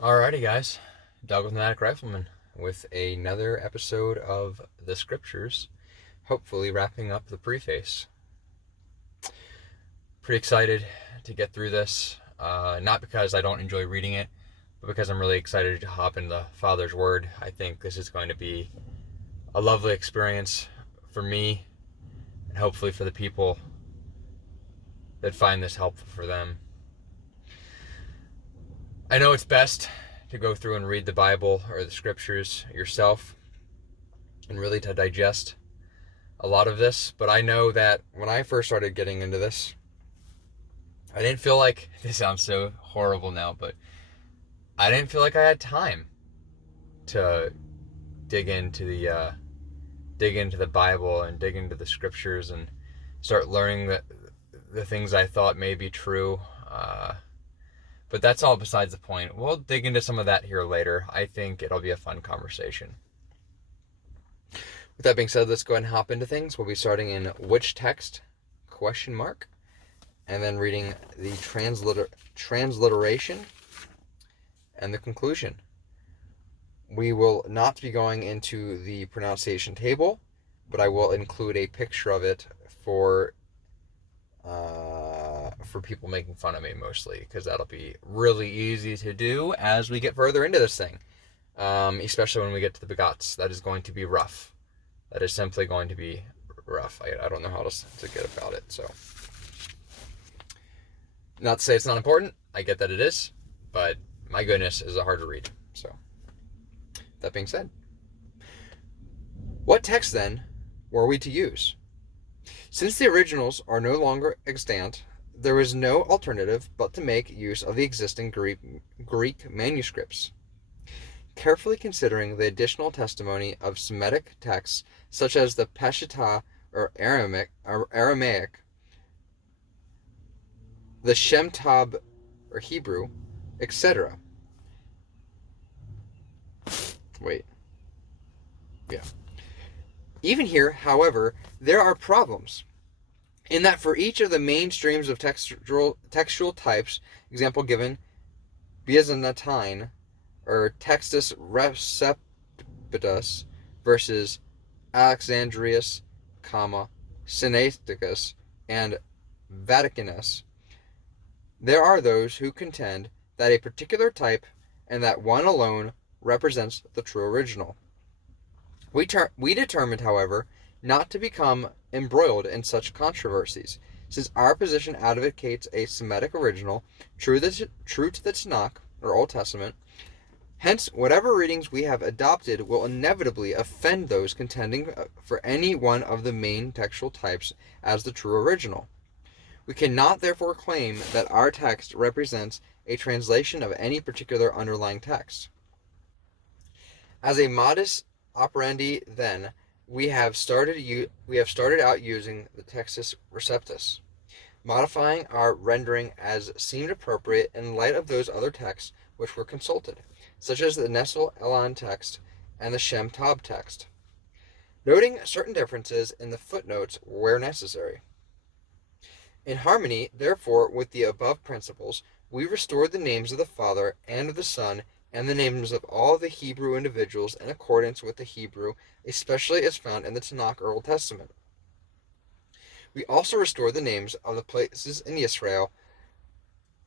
Alrighty, guys. Doug Rifleman with another episode of the Scriptures, hopefully wrapping up the preface. Pretty excited to get through this, not because I don't enjoy reading it, but because I'm really excited to hop into the Father's Word. I think this is going to be a lovely experience for me, and hopefully for the people that find this helpful for them. I know it's best to go through and read the Bible or the Scriptures yourself and really to digest a lot of this, but I know that when I first started getting into this, I didn't feel like, this sounds so horrible now, but I didn't feel like I had time to dig into the Bible and dig into the Scriptures and start learning the things I thought may be true. But that's all besides the point. We'll dig into some of that here later. I think it'll be a fun conversation. With that being said, let's go ahead and hop into things. We'll be starting in which text? ? And then reading the transliteration and the conclusion. We will not be going into the pronunciation table, but I will include a picture of it for people making fun of me mostly, because that'll be really easy to do as we get further into this thing, especially when we get to the begots. That is going to be rough. That is simply going to be rough. I don't know how to get about it. So, not to say it's not important. I get that it is, but my goodness, is it hard to read. So, that being said, what text then were we to use? Since the originals are no longer extant, there was no alternative but to make use of the existing Greek manuscripts. Carefully considering the additional testimony of Semitic texts such as the Peshitta or Aramaic, the Shem Tab or Hebrew, etc. Even here, however, there are problems, in that for each of the main streams of textual types, example given, Byzantine or Textus Receptus versus Alexandrius, Sinaiticus, and Vaticanus, there are those who contend that a particular type and that one alone represents the true original. We determined, however, not to become embroiled in such controversies, since our position advocates a Semitic original, true to the Tanakh, or Old Testament. Hence, whatever readings we have adopted will inevitably offend those contending for any one of the main textual types as the true original. We cannot therefore claim that our text represents a translation of any particular underlying text. As a modus operandi, then, we have started out using the Textus Receptus, modifying our rendering as seemed appropriate in light of those other texts which were consulted, such as the Nestle Elan text and the Shem Tab text, noting certain differences in the footnotes where necessary. In harmony, therefore, with the above principles, we restored the names of the Father and of the Son and the names of all the Hebrew individuals in accordance with the Hebrew, especially as found in the Tanakh or Old Testament. We also restored the names of the places in Israel,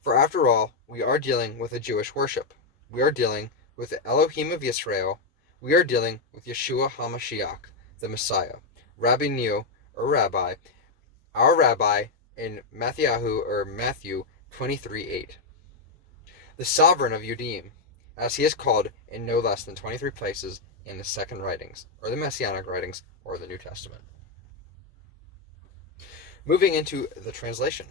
for after all, we are dealing with a Jewish worship. We are dealing with the Elohim of Israel. We are dealing with Yeshua HaMashiach, the Messiah, Rabbi Neo, or Rabbi, our Rabbi in Matthew 23:8, the sovereign of Yudim, as he is called in no less than 23 places in the second writings, or the Messianic writings, or the New Testament. Moving into the translation.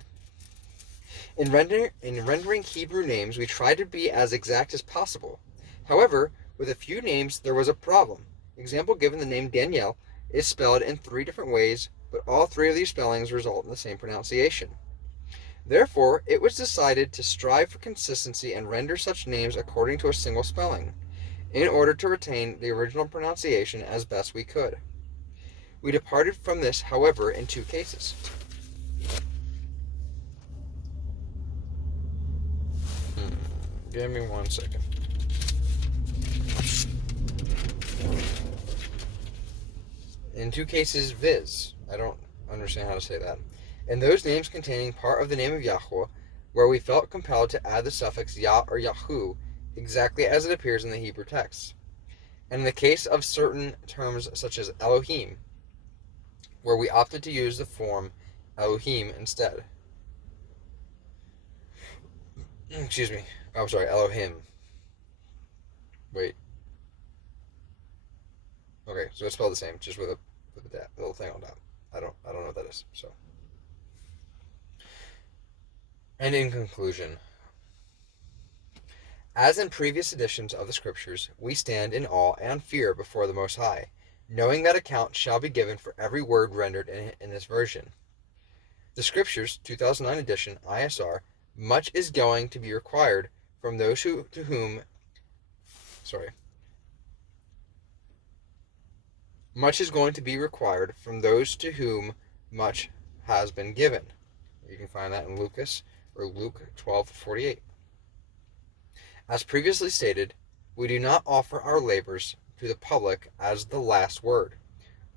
In rendering Hebrew names, we tried to be as exact as possible. However, with a few names, there was a problem. Example given, the name Daniel is spelled in 3 different ways, but all 3 of these spellings result in the same pronunciation. Therefore, it was decided to strive for consistency and render such names according to a single spelling, in order to retain the original pronunciation as best we could. We departed from this, however, in 2 cases. Give me 1 second. In two cases, viz. I don't understand how to say that. In those names containing part of the name of Yahweh, where we felt compelled to add the suffix Yah or Yahu, exactly as it appears in the Hebrew text. And in the case of certain terms such as Elohim, where we opted to use the form Elohim instead. Excuse me. I'm sorry, Elohim. Wait. Okay, so it's spelled the same, just with a little thing on top. I don't know what that is. So. And in conclusion, as in previous editions of the Scriptures, we stand in awe and fear before the Most High, knowing that account shall be given for every word rendered in this version. The Scriptures, 2009 edition, ISR, much is going to be required from those much is going to be required from those to whom much has been given. You can find that in Luke 12:48. As previously stated, we do not offer our labors to the public as the last word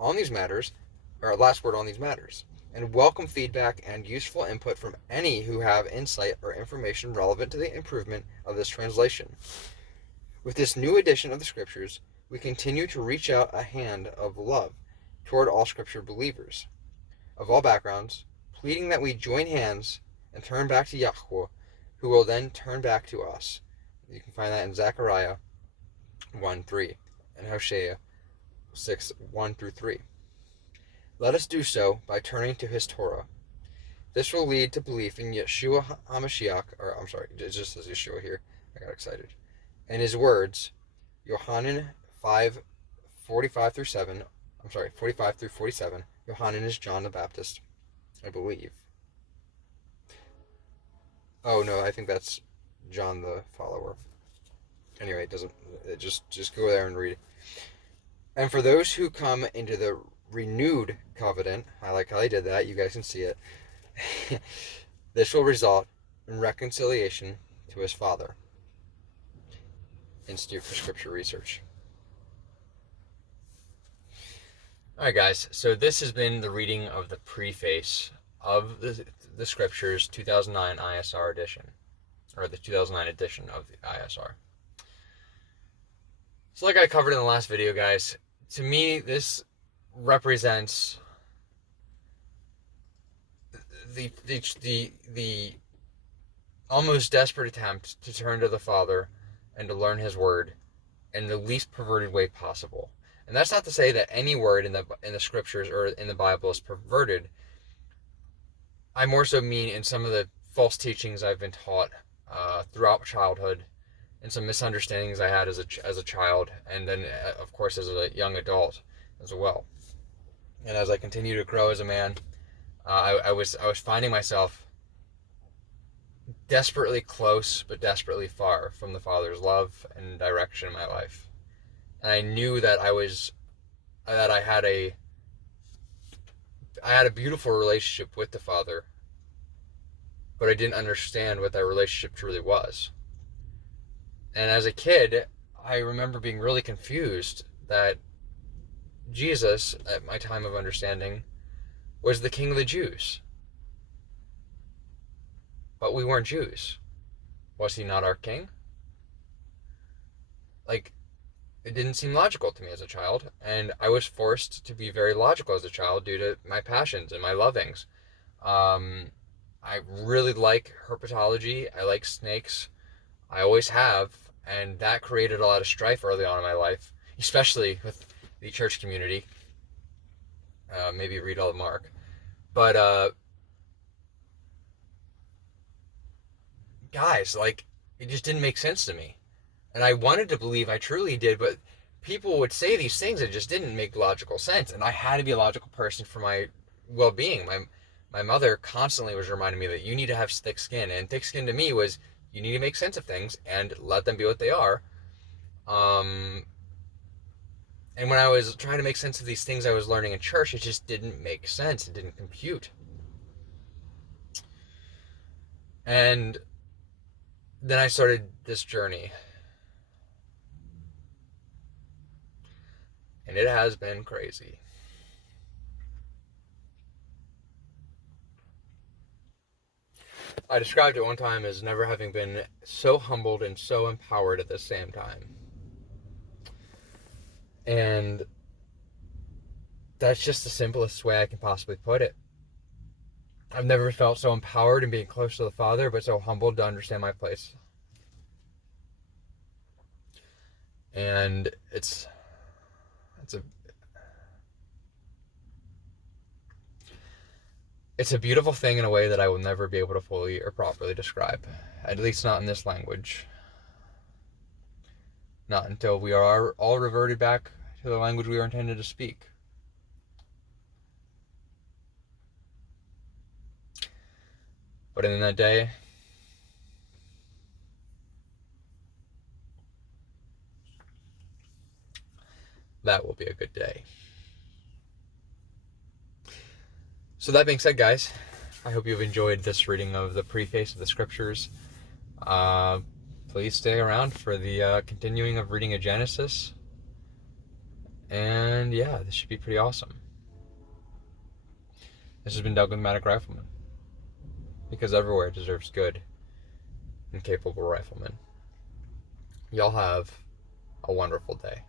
on these matters, and welcome feedback and useful input from any who have insight or information relevant to the improvement of this translation. With this new edition of the Scriptures, we continue to reach out a hand of love toward all Scripture believers of all backgrounds, pleading that we join hands and turn back to Yahweh, who will then turn back to us. You can find that in Zechariah 1:3 and Hosea 6:1-3. Let us do so by turning to his Torah. This will lead to belief in Yeshua HaMashiach, it just says Yeshua here. I got excited. And his words, Yohanan 45-47. Yohanan is John the Baptist, I believe. Oh no, I think that's John the follower. Anyway, just go there and read. And for those who come into the renewed covenant, I like how I did that, you guys can see it. This will result in reconciliation to his Father. Institute for Scripture Research. Alright guys, so this has been the reading of the preface of the Scriptures 2009 ISR edition, or the 2009 edition of the ISR. So like I covered in the last video, guys, to me this represents the almost desperate attempt to turn to the Father and to learn his word in the least perverted way possible. And that's not to say that any word in the Scriptures or in the Bible is perverted. I more so mean in some of the false teachings I've been taught throughout childhood, and some misunderstandings I had as a child, and then of course as a young adult as well. And as I continue to grow as a man, I was finding myself desperately close but desperately far from the Father's love and direction in my life. And I knew that I had a beautiful relationship with the Father, but I didn't understand what that relationship truly was. And as a kid, I remember being really confused that Jesus, at my time of understanding, was the King of the Jews. But we weren't Jews. Was he not our king? Like, it didn't seem logical to me as a child, and I was forced to be very logical as a child due to my passions and my lovings. I really like herpetology. I like snakes. I always have, and that created a lot of strife early on in my life, especially with the church community. Maybe read all the Mark. But, guys, like, it just didn't make sense to me. And I wanted to believe I truly did, but people would say these things that just didn't make logical sense. And I had to be a logical person for my well-being. My mother constantly was reminding me that you need to have thick skin. And thick skin to me was, you need to make sense of things and let them be what they are. And when I was trying to make sense of these things I was learning in church, it just didn't make sense. It didn't compute. And then I started this journey. And it has been crazy. I described it one time as never having been so humbled and so empowered at the same time. And that's just the simplest way I can possibly put it. I've never felt so empowered in being close to the Father, but so humbled to understand my place. And it's a beautiful thing in a way that I will never be able to fully or properly describe. At least not in this language. Not until we are all reverted back to the language we were intended to speak. But in that day, that will be a good day. So that being said, guys, I hope you've enjoyed this reading of the preface of the scriptures. Please stay around for the continuing of reading of Genesis. And yeah, this should be pretty awesome. This has been Doug with Matic Rifleman. Because everywhere deserves good and capable riflemen. Y'all have a wonderful day.